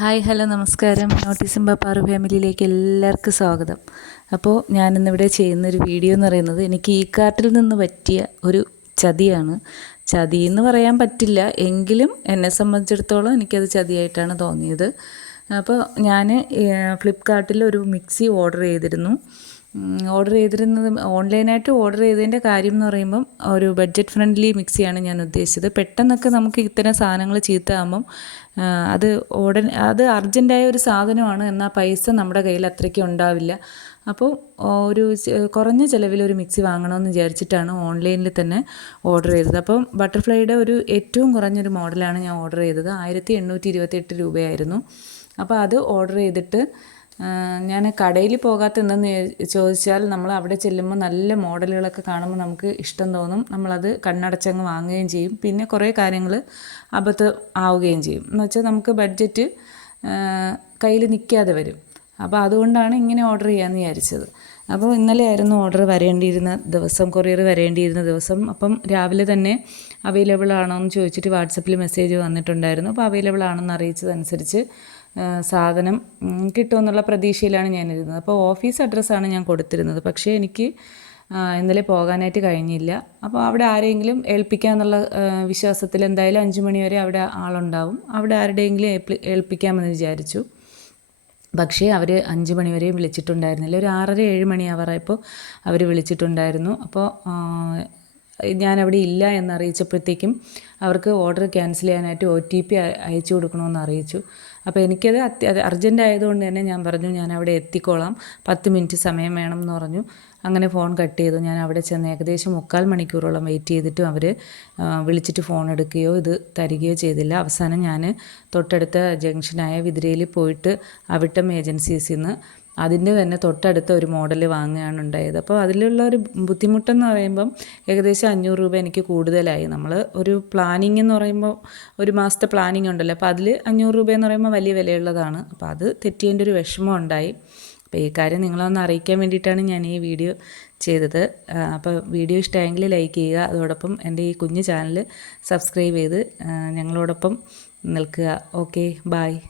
Hi hello നമസ്കാരം. നോട്ടീസിംബ പാറു ഫാമിലിയിലേക്ക് എല്ലാവർക്കും സ്വാഗതം. അപ്പോൾ ഞാനിന്നിവിടെ ചെയ്യുന്നൊരു വീഡിയോ എന്ന് പറയുന്നത് എനിക്ക് ഈ കാർട്ടിൽ നിന്ന് പറ്റിയ ഒരു ചതിയാണ്. ചതി എന്ന് പറയാൻ പറ്റില്ല, എങ്കിലും എന്നെ സംബന്ധിച്ചിടത്തോളം എനിക്കത് ചതിയായിട്ടാണ് തോന്നിയത്. അപ്പോൾ ഞാൻ ഫ്ലിപ്പ്കാർട്ടിൽ ഒരു മിക്സി ഓർഡർ ചെയ്തിരുന്നത് ഓൺലൈനായിട്ട് ഓർഡർ ചെയ്തതിൻ്റെ കാര്യം എന്ന് പറയുമ്പം ഒരു ബഡ്ജറ്റ് ഫ്രണ്ട്ലി മിക്സിയാണ് ഞാൻ ഉദ്ദേശിച്ചത്. പെട്ടെന്നൊക്കെ നമുക്ക് ഇത്തരം സാധനങ്ങൾ ചീത്തയാകുമ്പം അത് അർജൻറ്റായ ഒരു സാധനമാണ്, എന്നാൽ പൈസ നമ്മുടെ കയ്യിൽ അത്രയ്ക്ക് ഉണ്ടാവില്ല. അപ്പോൾ ഒരു കുറഞ്ഞ ചിലവിലൊരു മിക്സി വാങ്ങണമെന്ന് വിചാരിച്ചിട്ടാണ് ഓൺലൈനിൽ തന്നെ ഓർഡർ ചെയ്തത്. അപ്പം ബട്ടർഫ്ലൈയുടെ ഒരു ഏറ്റവും കുറഞ്ഞൊരു മോഡലാണ് ഞാൻ ഓർഡർ ചെയ്തത്. 1828 രൂപയായിരുന്നു. അപ്പോൾ അത് ഓർഡർ ചെയ്തിട്ട് ഞാൻ കടയിൽ പോകാത്ത എന്തെന്ന് ചോദിച്ചാൽ, നമ്മൾ അവിടെ ചെല്ലുമ്പോൾ നല്ല മോഡലുകളൊക്കെ കാണുമ്പോൾ നമുക്ക് ഇഷ്ടം തോന്നും. നമ്മളത് കണ്ണടച്ചങ്ങ് വാങ്ങുകയും ചെയ്യും. പിന്നെ കുറേ കാര്യങ്ങൾ അബദ്ധം ആവുകയും ചെയ്യും. എന്ന് വെച്ചാൽ നമുക്ക് ബഡ്ജറ്റ് കയ്യിൽ നിൽക്കാതെ വരും. അപ്പോൾ അതുകൊണ്ടാണ് ഇങ്ങനെ ഓർഡർ ചെയ്യാമെന്ന് വിചാരിച്ചത്. അപ്പോൾ ഇന്നലെ ആയിരുന്നു ഓർഡർ വരേണ്ടിയിരുന്ന ദിവസം, കൊറിയർ വരേണ്ടിയിരുന്ന ദിവസം. അപ്പം രാവിലെ തന്നെ അവൈലബിൾ ആണോ എന്ന് ചോദിച്ചിട്ട് വാട്സപ്പിൽ മെസ്സേജ് വന്നിട്ടുണ്ടായിരുന്നു. അപ്പോൾ അവൈലബിൾ ആണെന്ന് അറിയിച്ചതനുസരിച്ച് സാധനം കിട്ടുമെന്നുള്ള പ്രതീക്ഷയിലാണ് ഞാനിരുന്നത്. അപ്പോൾ ഓഫീസ് അഡ്രസ്സാണ് ഞാൻ കൊടുത്തിരുന്നത്. പക്ഷേ എനിക്ക് ഇന്നലെ പോകാനായിട്ട് കഴിഞ്ഞില്ല. അപ്പോൾ അവിടെ ആരെങ്കിലും ഏൽപ്പിക്കാമെന്നുള്ള വിശ്വാസത്തിൽ എന്തായാലും 5 മണി വരെ അവിടെ ആളുണ്ടാവും, അവിടെ ആരുടെയെങ്കിലും ഏൽപ്പിക്കാമെന്ന് വിചാരിച്ചു. പക്ഷേ അവർ 5 മണി വരെയും വിളിച്ചിട്ടുണ്ടായിരുന്നില്ല. ഒരു 6:30-7 മണി ആവാറായപ്പോൾ അവർ വിളിച്ചിട്ടുണ്ടായിരുന്നു. അപ്പോൾ ഞാനവിടെ ഇല്ല എന്നറിയിച്ചപ്പോഴത്തേക്കും അവർക്ക് ഓർഡർ ക്യാൻസൽ ചെയ്യാനായിട്ട് OTP അയച്ചു കൊടുക്കണമെന്ന് അറിയിച്ചു. അപ്പോൾ എനിക്കത് അർജൻറ്റ് ആയതുകൊണ്ട് തന്നെ ഞാൻ പറഞ്ഞു ഞാൻ അവിടെ എത്തിക്കോളാം, 10 മിനിറ്റ് സമയം വേണം എന്ന് പറഞ്ഞു. അങ്ങനെ ഫോൺ കട്ട് ചെയ്തു. ഞാൻ അവിടെ ചെന്ന് ഏകദേശം 3/4 മണിക്കൂറോളം വെയിറ്റ് ചെയ്തിട്ടും അവർ വിളിച്ചിട്ട് ഫോൺ എടുക്കുകയോ ഇത് തരികയോ ചെയ്തില്ല. അവസാനം ഞാൻ തൊട്ടടുത്ത ജംഗ്ഷനായ വിതിരയിൽ പോയിട്ട് അവിട്ടം ഏജൻസീസിൽ നിന്ന് അതിൻ്റെ തന്നെ തൊട്ടടുത്ത ഒരു മോഡൽ വാങ്ങുകയാണ് ഉണ്ടായത്. അപ്പോൾ അതിലുള്ള ഒരു ബുദ്ധിമുട്ടെന്ന് പറയുമ്പം ഏകദേശം 500 രൂപ എനിക്ക് കൂടുതലായി. നമ്മൾ ഒരു പ്ലാനിങ് എന്ന് പറയുമ്പോൾ ഒരു മാസത്തെ പ്ലാനിങ് ഉണ്ടല്ലോ, അപ്പോൾ അതിൽ 500 രൂപ എന്ന് പറയുമ്പോൾ വലിയ വിലയുള്ളതാണ്. അപ്പോൾ അത് തെറ്റിയതിൻ്റെ ഒരു വിഷമം ഉണ്ടായി. അപ്പോൾ ഈ കാര്യം നിങ്ങളൊന്ന് അറിയിക്കാൻ വേണ്ടിയിട്ടാണ് ഞാൻ ഈ വീഡിയോ ചെയ്തത്. അപ്പോൾ വീഡിയോ ഇഷ്ടമായെങ്കിൽ ലൈക്ക് ചെയ്യുക, അതോടൊപ്പം എൻ്റെ ഈ കുഞ്ഞു ചാനൽ സബ്സ്ക്രൈബ് ചെയ്ത് ഞങ്ങളോടൊപ്പം നിൽക്കുക. Okay, bye.